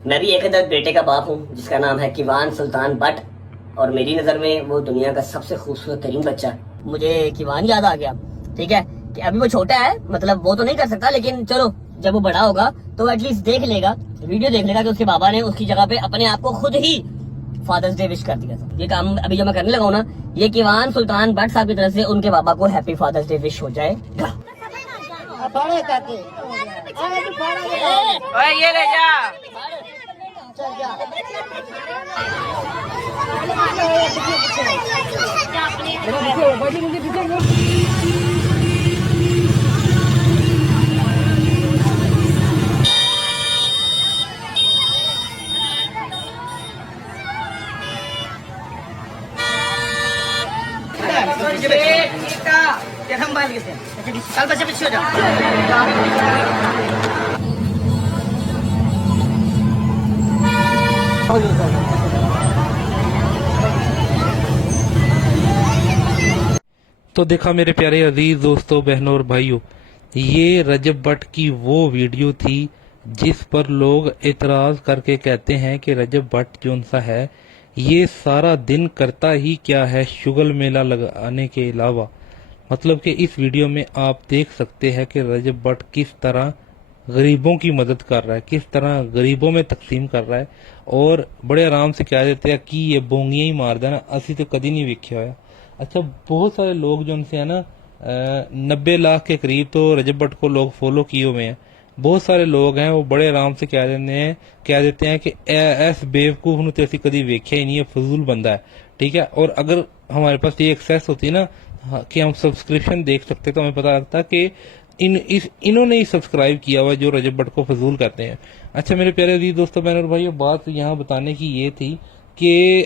میں بھی ایک ادھر بیٹے کا باپ ہوں جس کا نام ہے کیوان سلطان بٹ، اور میری نظر میں وہ دنیا کا سب سے خوبصورت ترین بچہ ہے۔ مجھے کیوان یاد آ گیا، ٹھیک ہے، کہ ابھی وہ چھوٹا ہے، مطلب وہ تو نہیں کر سکتا، لیکن چلو جب وہ بڑا ہوگا تو ایٹ لیسٹ دیکھ لے گا، ویڈیو دیکھ لے گا کہ اس کے بابا نے اس کی جگہ پہ اپنے آپ کو خود ہی فادرز ڈے وش کر دیا تھا۔ یہ کام ابھی جو میں کرنے لگا ہوں نا، یہ کیوان سلطان بٹ صاحب کی طرف سے ان کے بابا کو ہیپی فادرز ڈے وش ہو جائے گا۔ یہ لے جا کل بچے پیچھے ہو جاؤ۔ تو دیکھا میرے پیارے عزیز دوستوں، بہنوں اور بھائیوں، یہ رجب بٹ کی وہ ویڈیو تھی جس پر لوگ اعتراض کر کے کہتے ہیں کہ رجب بٹ جو سا ہے یہ سارا دن کرتا ہی کیا ہے شگل میلہ لگانے کے علاوہ۔ مطلب کہ اس ویڈیو میں آپ دیکھ سکتے ہیں کہ رجب بٹ کس طرح غریبوں کی مدد کر رہا ہے، کس طرح غریبوں میں تقسیم کر رہا ہے، اور بڑے آرام سے کہہ دیتے ہیں کہ یہ بونگیاں ہی مار دینا، اسی تو کدی نہیں ویکھیا ہویا۔ اچھا، بہت سارے لوگ جو ان سے ہیں نا 90 لاکھ کے قریب تو رجب بٹ کو لوگ فالو کیے ہوئے ہیں۔ بہت سارے لوگ ہیں وہ بڑے آرام سے کہہ دیتے ہیں کہ ایس بیوقوف نو تے اسی کدی ویکھیا ہی نہیں ہے، فضول بندہ ہے، ٹھیک ہے۔ اور اگر ہمارے پاس یہ ایکسیس ہوتی نا کہ ہم سبسکرپشن دیکھ سکتے تو ہمیں پتہ لگتا کہ انہوں نے ہی سبسکرائب کیا ہوا جو رجب بٹ کو فضول کہتے ہیں۔ اچھا میرے پیارے عزیز دوستوں، بہنوں اور بھائیوں، بات یہاں بتانے کی یہ تھی کہ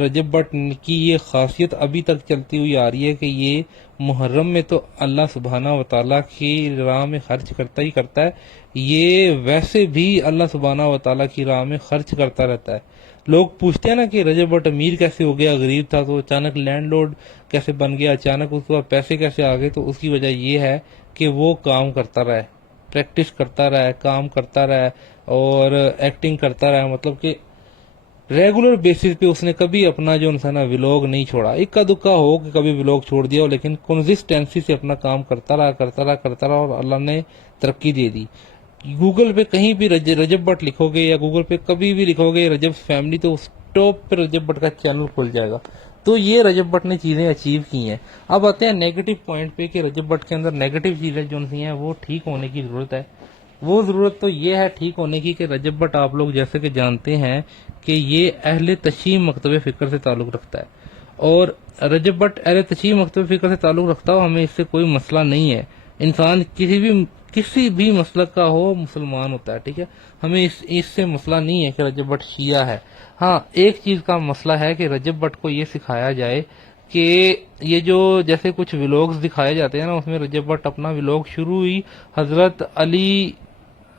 رجب بٹ کی یہ خاصیت ابھی تک چلتی ہوئی آ رہی ہے کہ یہ محرم میں تو اللہ سبحانہ و تعالیٰ کی راہ میں خرچ کرتا ہی کرتا ہے، یہ ویسے بھی اللہ سبحانہ و تعالیٰ کی راہ میں خرچ کرتا رہتا ہے۔ لوگ پوچھتے ہیں نا کہ رجب بٹ امیر کیسے ہو گیا، غریب تھا تو اچانک لینڈ لارڈ کیسے بن گیا، اچانک اس کو پیسے کیسے آ گئے، تو اس کی وجہ یہ ہے کہ وہ کام کرتا رہا ہے، پریکٹس کرتا رہا ہے، کام کرتا رہا ہے اور ایکٹنگ کرتا رہا ہے۔ مطلب کہ ریگولر بیسس پہ اس نے کبھی اپنا جو انسان ولاگ نہیں چھوڑا، اکا دکا ہو کہ کبھی ولاگ چھوڑ دیا ہو، لیکن کنسسٹینسی سے اپنا کام کرتا رہا اور اللہ نے ترقی دے دی۔ گوگل پہ کہیں بھی رجب بٹ لکھو گے یا گوگل پہ کبھی بھی لکھو گے رجب فیملی تو اس ٹاپ پہ رجب بٹ کا چینل کھل جائے گا۔ تو یہ رجب بٹ نے چیزیں اچیو کی ہیں۔ اب آتے ہیں نیگیٹو پوائنٹ پہ کہ رجب بٹ کے اندر نیگیٹو چیزیں جو سی ہیں وہ ٹھیک ہونے کی ضرورت ہے۔ وہ ضرورت تو یہ ہے ٹھیک ہونے کی کہ رجب بٹ آپ لوگ جیسے کہ جانتے ہیں کہ یہ اہل تشیع مکتب فکر سے تعلق رکھتا ہے، اور رجب بٹ اہل تشیع مکتب فکر سے تعلق رکھتا ہو، ہمیں اس سے کوئی مسئلہ نہیں ہے۔ انسان کسی بھی مسلک کا ہو مسلمان ہوتا ہے، ٹھیک ہے، ہمیں اس سے مسئلہ نہیں ہے کہ رجب بٹ شیعہ ہے۔ ہاں، ایک چیز کا مسئلہ ہے کہ رجب بٹ کو یہ سکھایا جائے کہ یہ جو جیسے کچھ ولاگز دکھائے جاتے ہیں نا، اس میں رجب بٹ اپنا ولاگ شروع ہی حضرت علی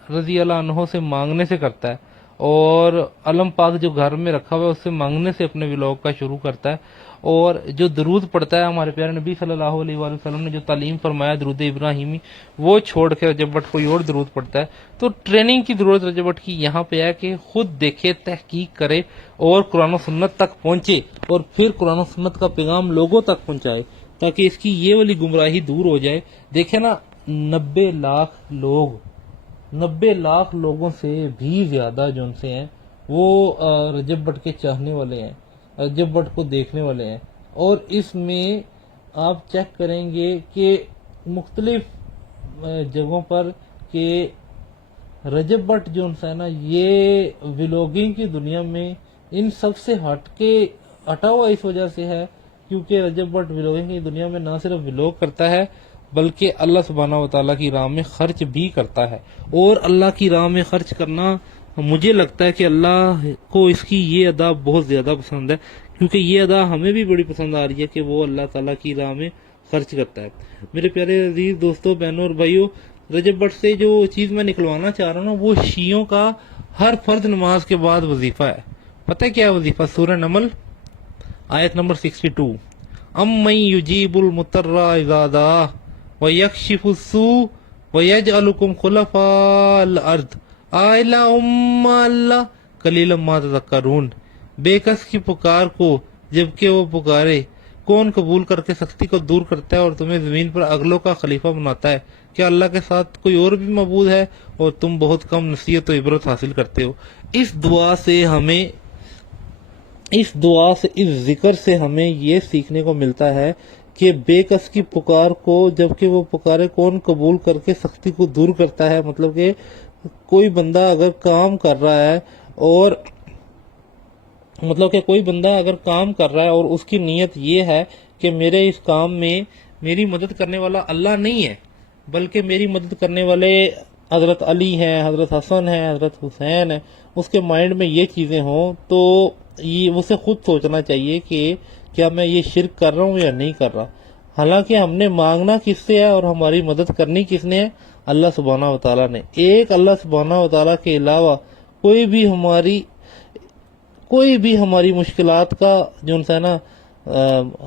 رضی اللہ عنہ سے مانگنے سے کرتا ہے، اور علم پاک جو گھر میں رکھا ہوا ہے اس سے مانگنے سے اپنے ولاگ کا شروع کرتا ہے، اور جو درود پڑھتا ہے ہمارے پیارے نبی صلی اللہ علیہ وآلہ وسلم نے جو تعلیم فرمایا درود ابراہیمی، وہ چھوڑ کے رجب بٹ کوئی اور درود پڑھتا ہے۔ تو ٹریننگ کی ضرورت رجب بٹ کی یہاں پہ ہے کہ خود دیکھے، تحقیق کرے اور قرآن و سنت تک پہنچے، اور پھر قرآن و سنت کا پیغام لوگوں تک پہنچائے تاکہ اس کی یہ والی گمراہی دور ہو جائے۔ دیکھیں نا، 90 لاکھ لوگوں سے بھی زیادہ جو ان سے ہیں وہ رجب بٹ کے چاہنے والے ہیں، رجب بٹ کو دیکھنے والے ہیں، اور اس میں آپ چیک کریں گے کہ مختلف جگہوں پر کہ رجب بٹ جو ہے نا یہ ولاگنگ کی دنیا میں ان سب سے ہٹا ہوا اس وجہ سے ہے کیونکہ رجب بٹ ولاگنگ کی دنیا میں نہ صرف ولاگ کرتا ہے بلکہ اللہ سبحانہ و تعالیٰ کی راہ میں خرچ بھی کرتا ہے، اور اللہ کی راہ میں خرچ کرنا مجھے لگتا ہے کہ اللہ کو اس کی یہ ادا بہت زیادہ پسند ہے، کیونکہ یہ ادا ہمیں بھی بڑی پسند آ رہی ہے کہ وہ اللہ تعالیٰ کی راہ میں خرچ کرتا ہے۔ میرے پیارے عزیز دوستوں، بہنوں اور بھائیوں، رجب بٹ سے جو چیز میں نکلوانا چاہ رہا ہوں نا، وہ شیعوں کا ہر فرض نماز کے بعد وظیفہ ہے۔ پتہ ہے کیا ہے وظیفہ؟ سورہ نمل آیت نمبر 62، امن یجیب المضطر اذا دعاہ ویکشف السوء ویجعلکم خلفاء الارض आइला उम्मा अल्लाह कलीला मा तज़क्करून। बेकस की पुकार को जबकि वो पुकारे, कौन कबूल करके सख्ती को दूर करता है और तुम्हें जमीन पर अगलों का खलीफा बनाता है। क्या अल्लाह के साथ कोई और भी मबूद है और तुम बहुत कम नसीहत और इबरत हासिल करते हो। इस दुआ से, इस जिक्र से हमें ये सीखने को मिलता है कि बेकस की पुकार को जबकि वो पुकारे, कौन कबूल करके सख्ती को दूर करता है। मतलब कि कोई बंदा अगर काम कर रहा है और और उसकी नीयत ये है कि मेरे इस काम में मेरी मदद करने वाला अल्लाह नहीं है, बल्कि मेरी मदद करने वाले हजरत अली हैं, हजरत हसन हैं, हजरत हुसैन है, उसके माइंड में ये चीज़ें हों, तो ये उसे खुद सोचना चाहिए कि क्या मैं ये शिर्क कर रहा हूँ या नहीं कर रहा। हालांकि हमने मांगना किससे है और हमारी मदद करनी किसने है? अल्लाह सुब्हानहू व तआला ने। एक अल्लाह सुब्हानहू व तआला के अलावा कोई भी हमारी मुश्किलात का जो है ना,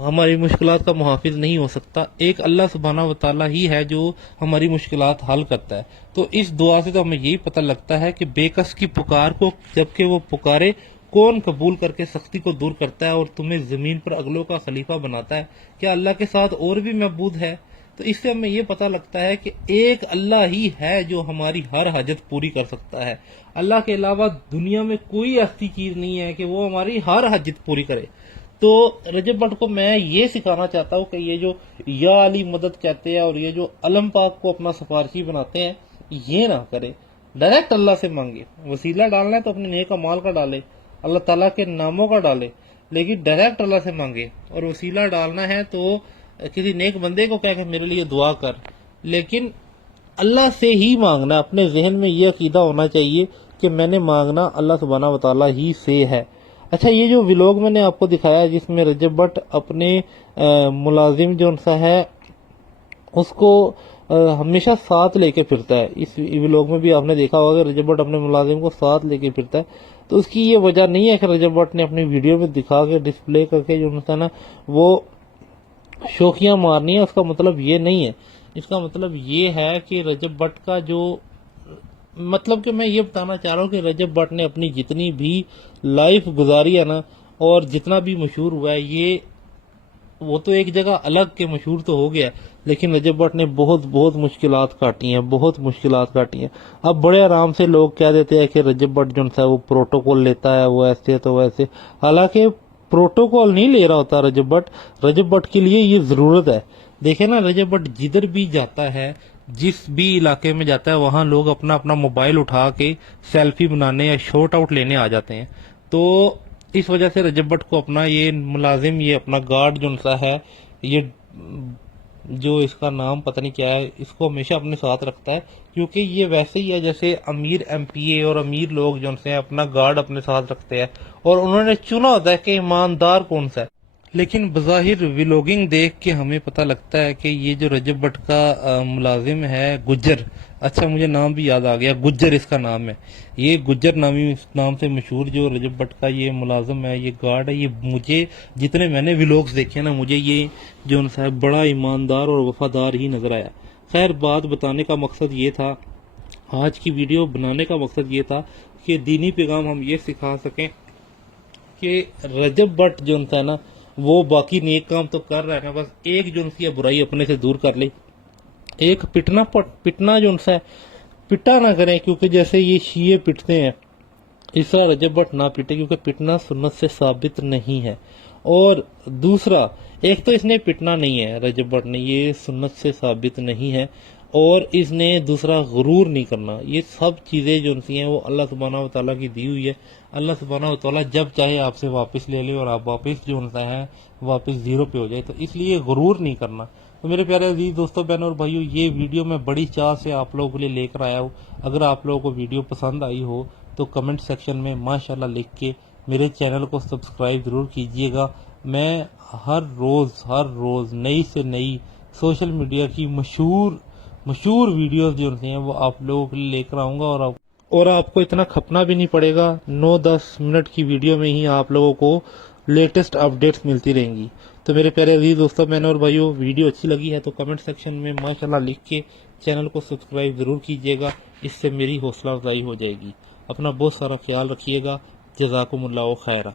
हमारी मुश्किलात का मुहाफिज नहीं हो सकता। एक अल्लाह सुब्हानहू व तआला ही है जो हमारी मुश्किलात हल करता है। तो इस दुआ से तो हमें यही पता लगता है कि बेकस की पुकार को जबकि वो पुकारे, कौन कबूल करके सख्ती को दूर करता है और तुम्हें जमीन पर अगलों का खलीफा बनाता है। क्या अल्लाह के साथ और भी मबूद है? तो इससे हमें ये पता लगता है कि एक अल्लाह ही है जो हमारी हर हाजत पूरी कर सकता है। अल्लाह के अलावा दुनिया में कोई ऐसी चीज नहीं है कि वो हमारी हर हाजत पूरी करे। तो रजब भट्ट को मैं ये सिखाना चाहता हूँ कि ये जो या अली मदद कहते हैं और ये जो अलम पाक को अपना सिफारशी बनाते हैं, ये ना करे। डायरेक्ट अल्लाह से मांगे। वसीला डालना है तो अपने नेक अमाल का डाले, अल्लाह ताला के नामों का डाले, लेकिन डायरेक्ट अल्लाह से मांगे। और वसीला डालना है तो किसी नेक बंदे को कह के मेरे लिए दुआ कर, लेकिन अल्लाह से ही मांगना। अपने जहन में ये अकीदा होना चाहिए कि मैंने मांगना अल्लाह सुब्हानहू व तआला ही से है। अच्छा, ये जो व्लॉग मैंने आपको दिखाया जिसमें रजब भट्ट अपने मुलाजिम जो सा है उसको हमेशा साथ लेके फिरता है। इस व्लॉग में भी आपने देखा होगा कि रजब भट्ट अपने मुलाजिम को साथ लेके फिरता है। तो उसकी ये वजह नहीं है कि रजब भट्ट ने अपनी वीडियो में दिखा के डिस्प्ले करके जो है ना वो शोखियां मारनी है। उसका मतलब ये नहीं है। इसका मतलब ये है कि रजब भट्ट का जो मतलब कि मैं ये बताना चाह रहा हूँ कि रजब भट्ट ने अपनी जितनी भी लाइफ गुजारी है ना और जितना भी मशहूर हुआ है, ये वो तो एक जगह अलग के मशहूर तो हो गया, लेकिन रजब भट्ट ने बहुत मुश्किलात काटी हैं, बहुत मुश्किलात काटी हैं। अब बड़े आराम से लोग कह देते हैं कि रजब भट्ट जो है वो प्रोटोकॉल लेता है, वो ऐसे तो वैसे। हालांकि प्रोटोकॉल नहीं ले रहा होता रजब भट्ट। रजब भट्ट के लिए ये जरूरत है। देखे ना, रजब भट्ट जिधर भी जाता है, जिस भी इलाके में जाता है, वहां लोग अपना अपना मोबाइल उठा के सेल्फी बनाने या शॉट आउट लेने आ जाते हैं। तो इस वजह से रजब भट्ट को अपना ये मुलाजिम, ये अपना गार्ड जो सा है, ये जो इसका नाम पता नहीं क्या है, इसको हमेशा अपने साथ रखता है, क्योंकि ये वैसे ही है जैसे अमीर एमपीए और अमीर लोग जो से अपना गार्ड अपने साथ रखते हैं और उन्होंने चुना होता है कि ईमानदार कौन सा है। लेकिन बज़ाहिर व्लॉगिंग देख के हमें पता लगता है कि ये जो रजब भट्ट का मुलाजिम है गुज्जर, अच्छा मुझे नाम भी याद आ गया, गुज्जर इसका नाम है। ये गुज्जर नाम से मशहूर जो रजब भट्ट का ये मुलाजिम है, ये गार्ड है, ये मुझे जितने मैंने व्लॉग्स देखे ना, मुझे ये जो है बड़ा ईमानदार और वफादार ही नजर आया। खैर, बात बताने का मकसद ये था, आज की वीडियो बनाने का मकसद ये था कि दीनी पैगाम हम ये सिखा सकें कि रजब भट्ट जो है ना वो बाकी नेक काम तो कर रहा है ना, बस एक जो उनकी बुराई अपने से दूर कर ले। एक पिटना जो उनसे पिटा ना करें, क्योंकि जैसे ये शिये पिटते हैं इस तरह रजब भट्ट ना पिटे, क्योंकि पिटना सुन्नत से साबित नहीं है। और दूसरा, एक तो इसने पिटना नहीं है रजब भट्ट ने, ये सुन्नत से साबित नहीं है। और इसने दूसरा गुरूर नहीं करना। ये सब चीज़ें जो उनकी हैं वो अल्लाह सुब्हानहू व तआला की दी हुई है। अल्लाह सुब्हानहू व तआला जब चाहे आपसे वापस ले ले और आप वापस जो उनका है वापस जीरो पे हो जाए। तो इसलिए गुरूर नहीं करना। तो मेरे प्यारे अजीज दोस्तों, बहनों और भाइयों, ये वीडियो मैं बड़ी चाह से आप लोगों के लिए लेकर आया हूँ। अगर आप लोगों को वीडियो पसंद आई हो तो कमेंट सेक्शन में माशाल्लाह लिख के मेरे चैनल को सब्सक्राइब जरूर कीजिएगा। मैं हर रोज़ नई से नई सोशल मीडिया की मशहूर वीडियोस जो होती हैं वो आप लोगों के लिए लेकर आऊँगा। और आपको इतना खपना भी नहीं पड़ेगा। 9-10 मिनट की वीडियो में ही आप लोगों को लेटेस्ट अपडेट्स मिलती रहेंगी। तो मेरे प्यारे अजीज दोस्तों, बहनों और भाइयों, वीडियो अच्छी लगी है तो कमेंट सेक्शन में माशाल्लाह लिख के चैनल को सब्सक्राइब ज़रूर कीजिएगा, इससे मेरी हौसला अफजाई हो जाएगी। अपना बहुत सारा ख्याल रखिएगा। जज़ाकुमुल्लाह खैरा।